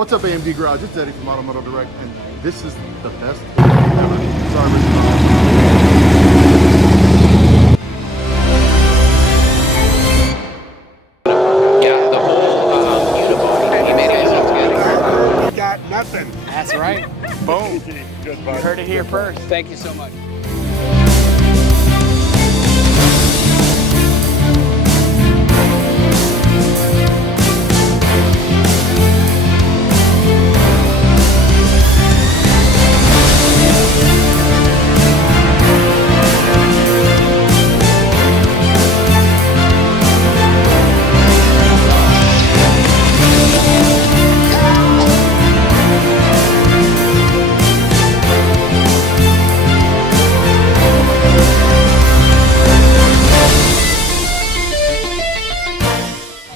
What's up, AMD Garage? It's Eddie from Automotive Direct, and this is the best ever. Sorry, Richard. Yeah, the whole unibody. He made it together. Got nothing. That's right. Boom. You heard it here first. Thank you so much.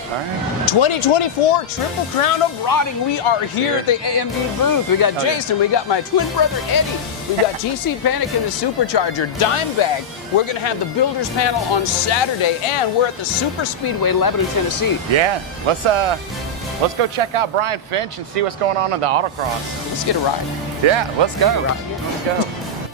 All right. 2024 Triple Crown of Rotting. We are here at the AMD booth. We got Jason, we got my twin brother Eddie, we got GC Panic and the Supercharger, Dimebag. We're going to have the Builders panel on Saturday, and we're at the Super Speedway, Lebanon, Tennessee. Yeah. Let's go check out Brian Finch and see what's going on in the autocross. Let's get a ride. Yeah, let's go. Let's go.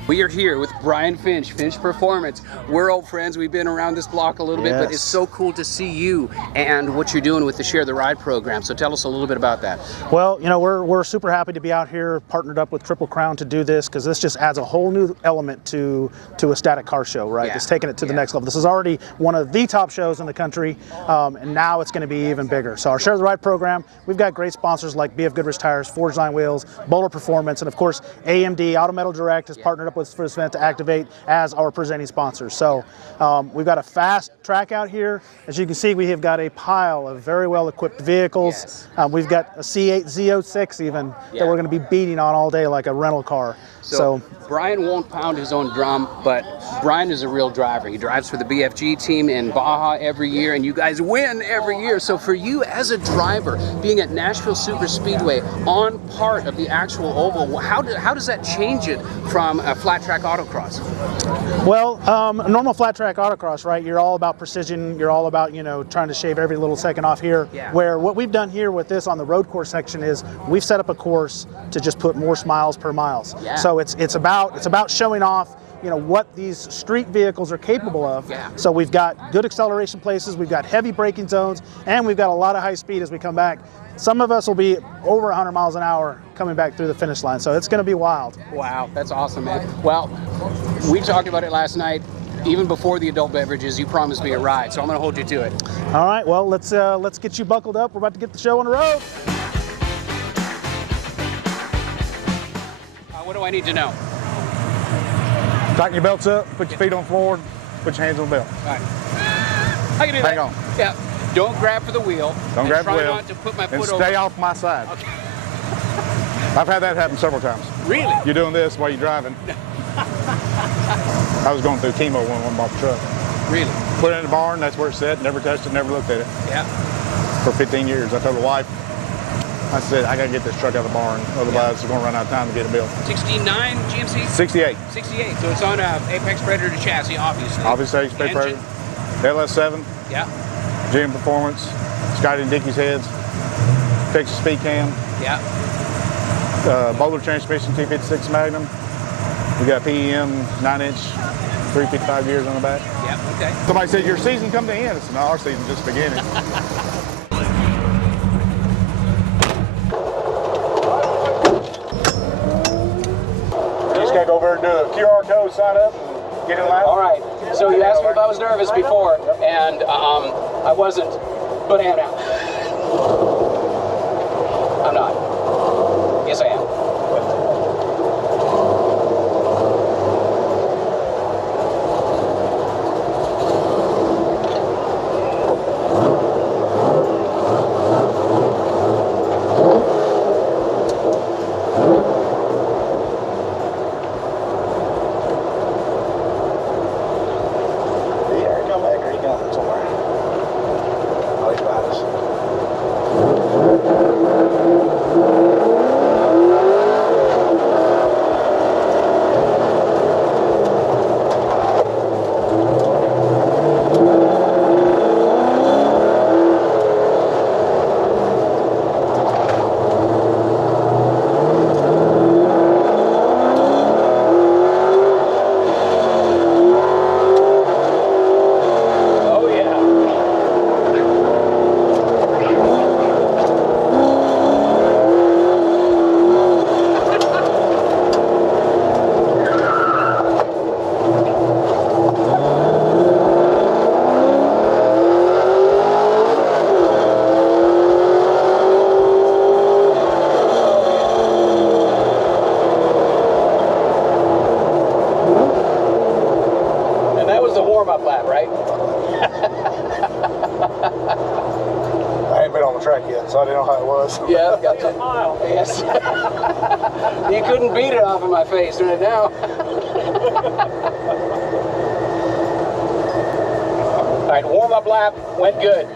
We are here with Brian Finch, Finch Performance. We're old friends. We've been around this block a little bit, but it's so cool to see you and what you're doing with the Share the Ride program. So tell us a little bit about that. Well, you know, we're super happy to be out here, partnered up with Triple Crown to do this, because this just adds a whole new element to a static car show, right? Yeah. It's taking it to the next level. This is already one of the top shows in the country, and now it's going to be even bigger. So our Share the Ride program, we've got great sponsors like BF Goodrich Tires, Forge Line Wheels, Boulder Performance, and of course AMD Autometal Direct has partnered up with us for this event to activate as our presenting sponsors. So we've got a fast track out here. As you can see, we have got a pile of very well equipped vehicles. We've got a C8 Z06 even that we're going to be beating on all day like a rental car. So Brian won't pound his own drum, but Brian is a real driver. He drives for the BFG team in Baja every year, and you guys win every year. So for you as a driver, being at Nashville Super Speedway on part of the actual oval, how does that change it from a flat track autocross? Well, a normal flat track autocross, right? You're all about precision. You're all about, you know, trying to shave every little second off here. Yeah. Where what we've done here with this on the road course section is we've set up a course to just put more miles per miles. Yeah. So it's about showing off, you know, what these street vehicles are capable of. Yeah. So we've got good acceleration places, we've got heavy braking zones, and we've got a lot of high speed as we come back. Some of us will be over 100 miles an hour coming back through the finish line, so it's going to be wild. Wow, that's awesome, man. Well, we talked about it last night. Even before the adult beverages, you promised me a ride, so I'm going to hold you to it. All right, well, let's get you buckled up. We're about to get the show on the road. What do I need to know? Tighten your belts up, put your feet on the floor, put your hands on the belt. All right. I can do that. Hang on. Yeah. Don't grab for the wheel. Don't grab the Try wheel. not to put my And foot over. stay off my side. Okay. I've had that happen several times. Really? You're doing this while you're driving. I was going through chemo when I'm off the truck. Really? Put it in the barn, that's where it's set, never touched it, never looked at it. Yeah. For 15 years. I told the wife, I said, I gotta get this truck out of the barn, otherwise we're gonna run out of time to get it built. 69 GMC? 68. 68. So it's on a Apex Predator chassis, obviously. Obviously, Apex Predator. LS7, Yeah. GM Performance, Scotty and Dickey's heads, Texas Speed Cam, Yeah. Boulder transmission, T56 Magnum. We got PEM 9-inch, 355 gears on the back. Yeah. Okay. Somebody said, your season come to end. I said, no, our season's just beginning. You just gotta go over and do a QR code, sign up, and get in line. All right. So you asked me if I was nervous before, and I wasn't, but I am now. I'm not. Yes, I am. Come back, or he gone somewhere. Oh, he's behind us. smile. Yes. You couldn't beat it off of my face right now. All right, warm-up lap went good.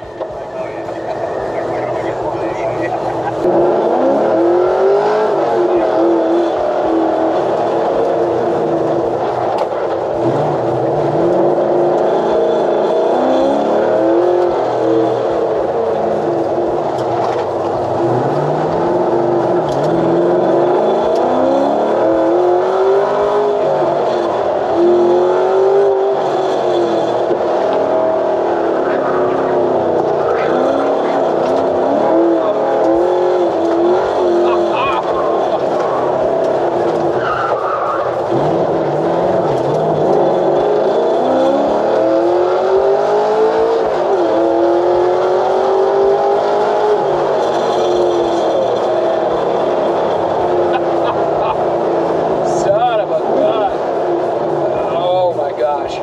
Son of a gun. Oh my gosh.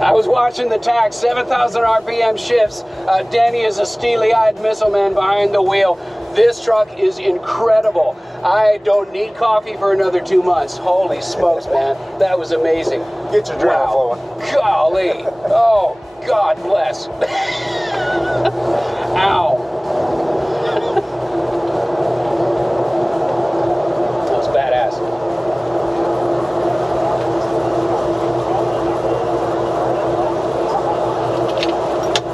I was watching the TAC 7,000 RPM shifts. Danny is a steely-eyed missile man behind the wheel. This truck is incredible. I don't need coffee for another 2 months. Holy smokes, man. That was amazing. Get your adrenaline flowing. Golly. Oh, God bless. Ow. That was badass.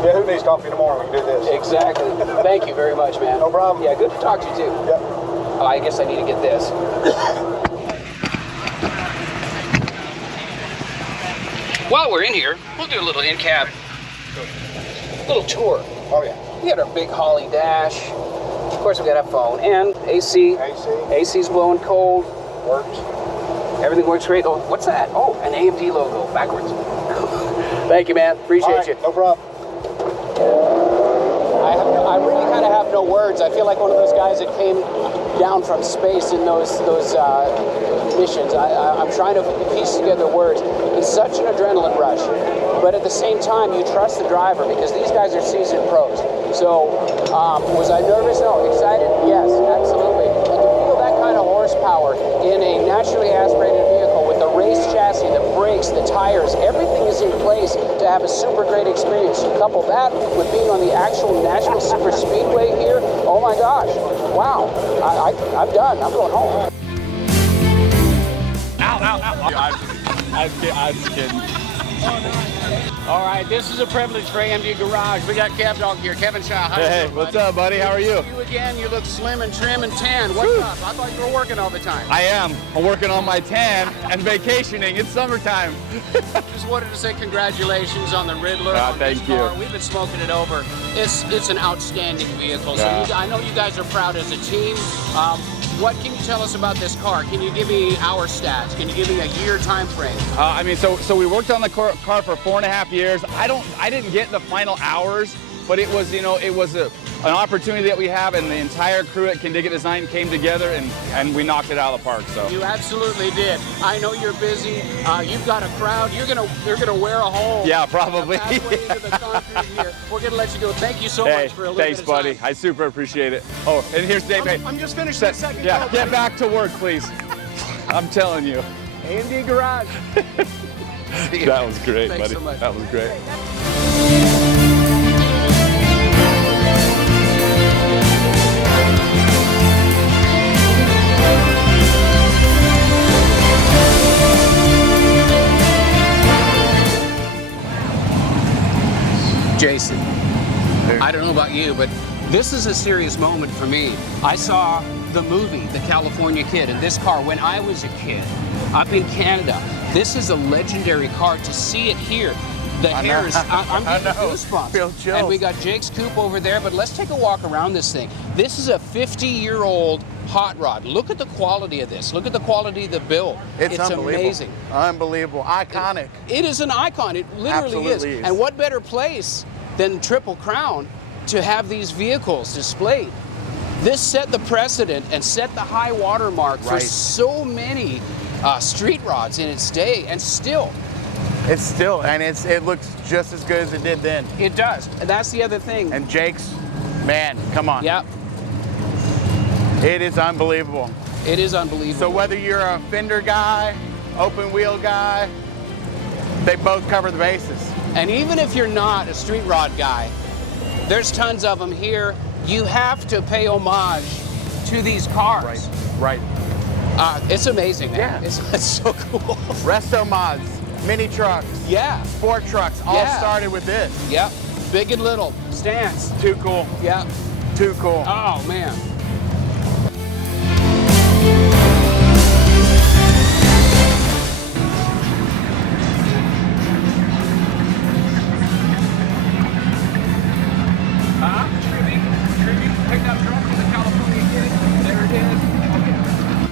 Yeah, who needs coffee in the morning? We can do this. Exactly. Thank you very much, man. No problem. Yeah, good to talk to you, too. Yep. Oh, I guess I need to get this. While we're in here, we'll do a little in-cab, little tour. Oh, yeah. We got our big Holly dash. Of course, we got a phone and AC. AC's blowing cold. Works. Everything works great. Oh, what's that? Oh, an AMD logo backwards. Thank you, man. Appreciate All right, you. no problem. I really kind of have no words. I feel like one of those guys that came down from space in those missions. I'm trying to piece together words. It's such an adrenaline rush, but at the same time, you trust the driver because these guys are seasoned pros. So, was I nervous? No. Excited? Yes, absolutely. And to feel that kind of horsepower in a naturally aspirated vehicle with the race chassis, the brakes, the tires, everything is in place to have a super great experience. You couple that with being on the actual Nashville Super Speedway here, oh my gosh, wow, I'm done, I'm going home. I'm just kidding. All right, this is a privilege for AMD Garage. We got Kev Dog here, Kevin Shaw. How you Hey, doing, what's buddy? up, buddy? How are you? You again, you look slim and trim and tan. What's up? I thought you were working all the time. I am. I'm working on my tan and vacationing. It's summertime. Just wanted to say congratulations on the Riddler. on thank this you. car. We've been smoking it over. It's an outstanding vehicle. So Yeah. I know you guys are proud as a team. What can you tell us about this car? Can you give me hour stats? Can you give me a year time frame? I mean, so we worked on the car for 4.5 years. I didn't get the final hours, but it was, it was an opportunity that we have, and the entire crew at Kindig Design came together and we knocked it out of the park. So You absolutely did. I know you're busy. You've got a crowd. You're gonna wear a hole. Yeah, probably. Halfway into the concrete here. We're gonna let you go. Thank you so much for a little thanks, bit of buddy. time. I super appreciate it. Oh, and here's Dave. I'm just finishing the second Yeah, call, get buddy. back to work, please. I'm telling you. AMD Garage. That was great, Thanks buddy. so much. That was great. Jason, I don't know about you, but this is a serious moment for me. I saw the movie, The California Kid, in this car when I was a kid up in Canada. This is a legendary car. To see it here, the hair is, I'm getting goosebumps. Feel chills. And we got Jake's coupe over there, but let's take a walk around this thing. This is a 50-year-old hot rod. Look at the quality of this. Look at the quality of the build. It's unbelievable. amazing. Unbelievable. Iconic. It is an icon. It literally Absolutely is. And what better place than Triple Crown to have these vehicles displayed? This set the precedent and set the high water mark for Right. so many street rods in its day, and still It's still, and it looks just as good as it did then. It does. And that's the other thing. And Jake's, man, come on. Yep. It is unbelievable. It is unbelievable. So whether you're a fender guy, open wheel guy, they both cover the bases. And even if you're not a street rod guy, there's tons of them here. You have to pay homage to these cars. Right. It's amazing, man. Yeah. It's so cool. Resto mods, mini trucks, Yeah. sport trucks, all Yeah. started with this. Yep. Big and little. Stance. Too cool. Yep. Too cool. Oh, man. Tribute pickup truck for the California kid. There it is.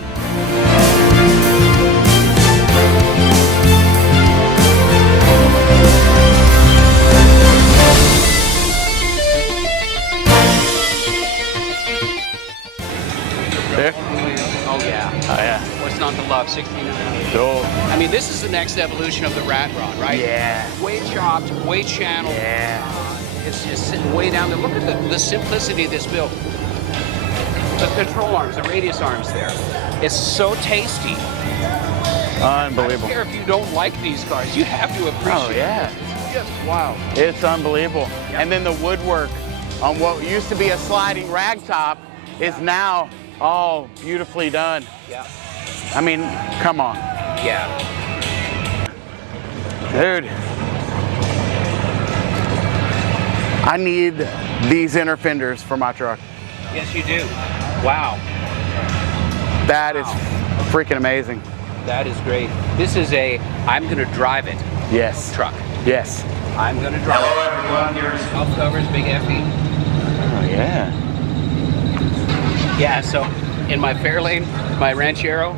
There. Oh, yeah. Oh, yeah. What's not to love? 69. Cool. I mean, this is the next evolution of the rat rod, right? Yeah. Way chopped, way channeled. Yeah. It's just sitting way down there. Look at the simplicity of this build. The control arms, the radius arms there. It's so tasty. I don't Unbelievable. care if you don't like these cars. You have to appreciate Oh, yeah. it. It's just wow. It's unbelievable. And then the woodwork on what used to be a sliding rag top is now all beautifully done. Yeah. I mean, come on. Yeah. Dude. I need these inner fenders for my truck. Yes, you do. Wow. That is freaking amazing. That is great. This is a I'm gonna drive it Yes. truck. Yes. I'm gonna drive it. Everyone, here's top covers, big Effie. Oh, yeah. Yeah, so in my Fairlane, my Ranchero,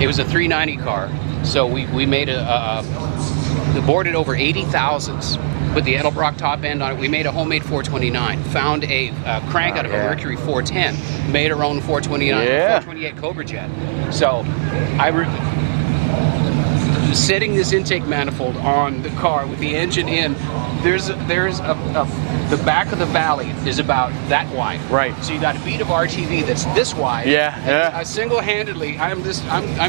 it was a 390 car. So we made we boarded over 80,000s. Put the Edelbrock top end on it. We made a homemade 429. Found a crank out of a Mercury 410. Made our own 429, Yeah. 428 Cobra Jet. So setting this intake manifold on the car with the engine in, the back of the valley is about that wide. Right. So you got a beat of RTV that's this wide. Yeah, And yeah. I single-handedly, I'm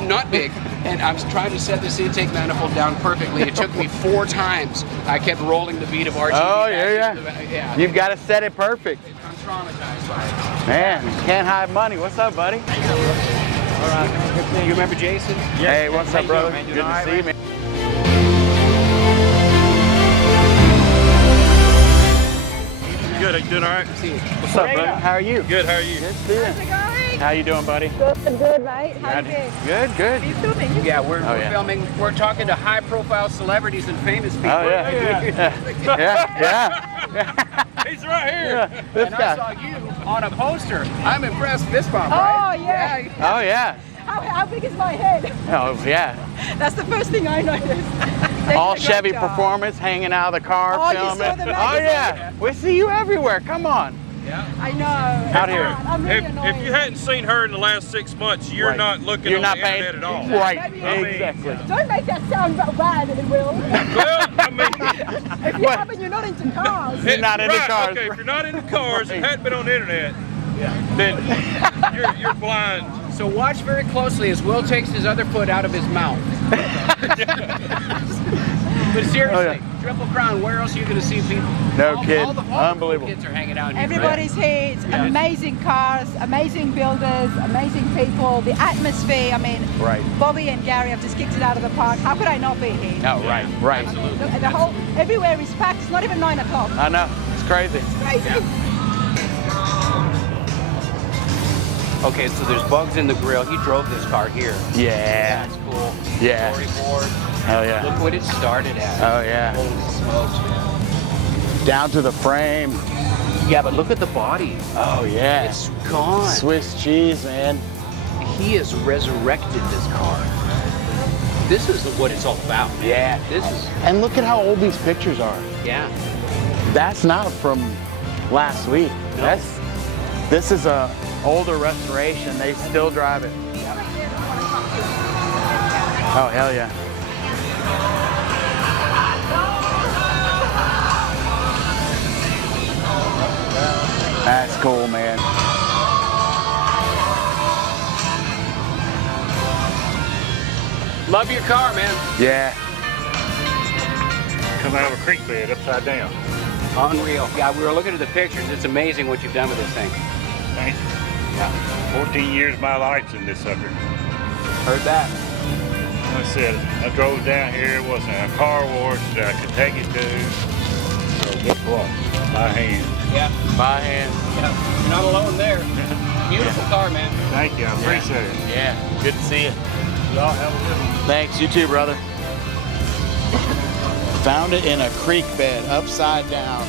not big, and I'm trying to set this intake manifold down perfectly. It took me 4 times. I kept rolling the beat of RTV. Oh, back into the yeah. You've got to set it perfect. I'm traumatized by it. Man, can't hide money. What's up, buddy? All right. You remember Jason? Hey, what's up, brother? man? Good to see you, man. Good, all right. What's up, brother? How are you? Good, how are you? Good to see you. How's it going? How you doing, buddy? Good, mate. How you doing? Good, good. Are you filming? Yeah, we're yeah. filming. We're talking to high-profile celebrities and famous people. Oh, yeah. Yeah. He's right here. Yeah. This And I guy. saw you on a poster. I'm impressed. Fist bump, Oh, right? yeah. Oh, yeah. How big is my head? Oh, yeah. That's the first thing I noticed. They All did a great Chevy job. Performance hanging out of the car, Oh, you filming. saw the Oh, magazine? yeah. We see you everywhere. Come on. I know. Out here. I'm really annoyed. If you hadn't seen her in the last 6 months, you're Right. not looking You're on not the paying. internet at all. Right. Maybe- Exactly. Don't make that sound bad, it will. Well, I mean, If you haven't, you're not into cars. You're not into right, cars. Okay, if you're not into cars and hadn't been on the internet, then you're blind. So watch very closely as Will takes his other foot out of his mouth. But seriously, Triple Crown, where else are you going to see people? No kidding. All the Unbelievable. kids are hanging out here. Everybody's here. It's amazing cars, amazing builders, amazing people. The atmosphere. I mean, Right. Bobby and Gary have just kicked it out of the park. How could I not be here? Oh, right. Right. The whole everywhere is packed. It's not even 9 o'clock. I know. It's crazy. Crazy. Okay, so there's bugs in the grill. He drove this car here. Yeah. That's cool. Yeah. Storyboard. Hell yeah. Look what it started at. Oh, yeah. Holy smokes. Down to the frame. Yeah, but look at the body. Oh, yeah. It's gone. Swiss cheese, man. He has resurrected this car. This is what it's all about. Yeah. This is, And look at how old these pictures are. yeah. That's not from last week. No. This is a older restoration. They still drive it. Oh, hell yeah. cool, man. Love your car, man. Yeah. Come out of a creek bed upside down. Unreal. Yeah, we were looking at the pictures. It's amazing what you've done with this thing. Thank you. Yeah. 14 years of my life's in this sucker. Heard that. Like I said, I drove down here. It wasn't a car wash that I could take it to. So guess what? By hand. Yeah. By hand. Yeah. You're not alone there. Beautiful car, man. Thank you. I appreciate it. Yeah. Good to see you. Y'all have a good one. Thanks. You too, brother. Found it in a creek bed, upside down.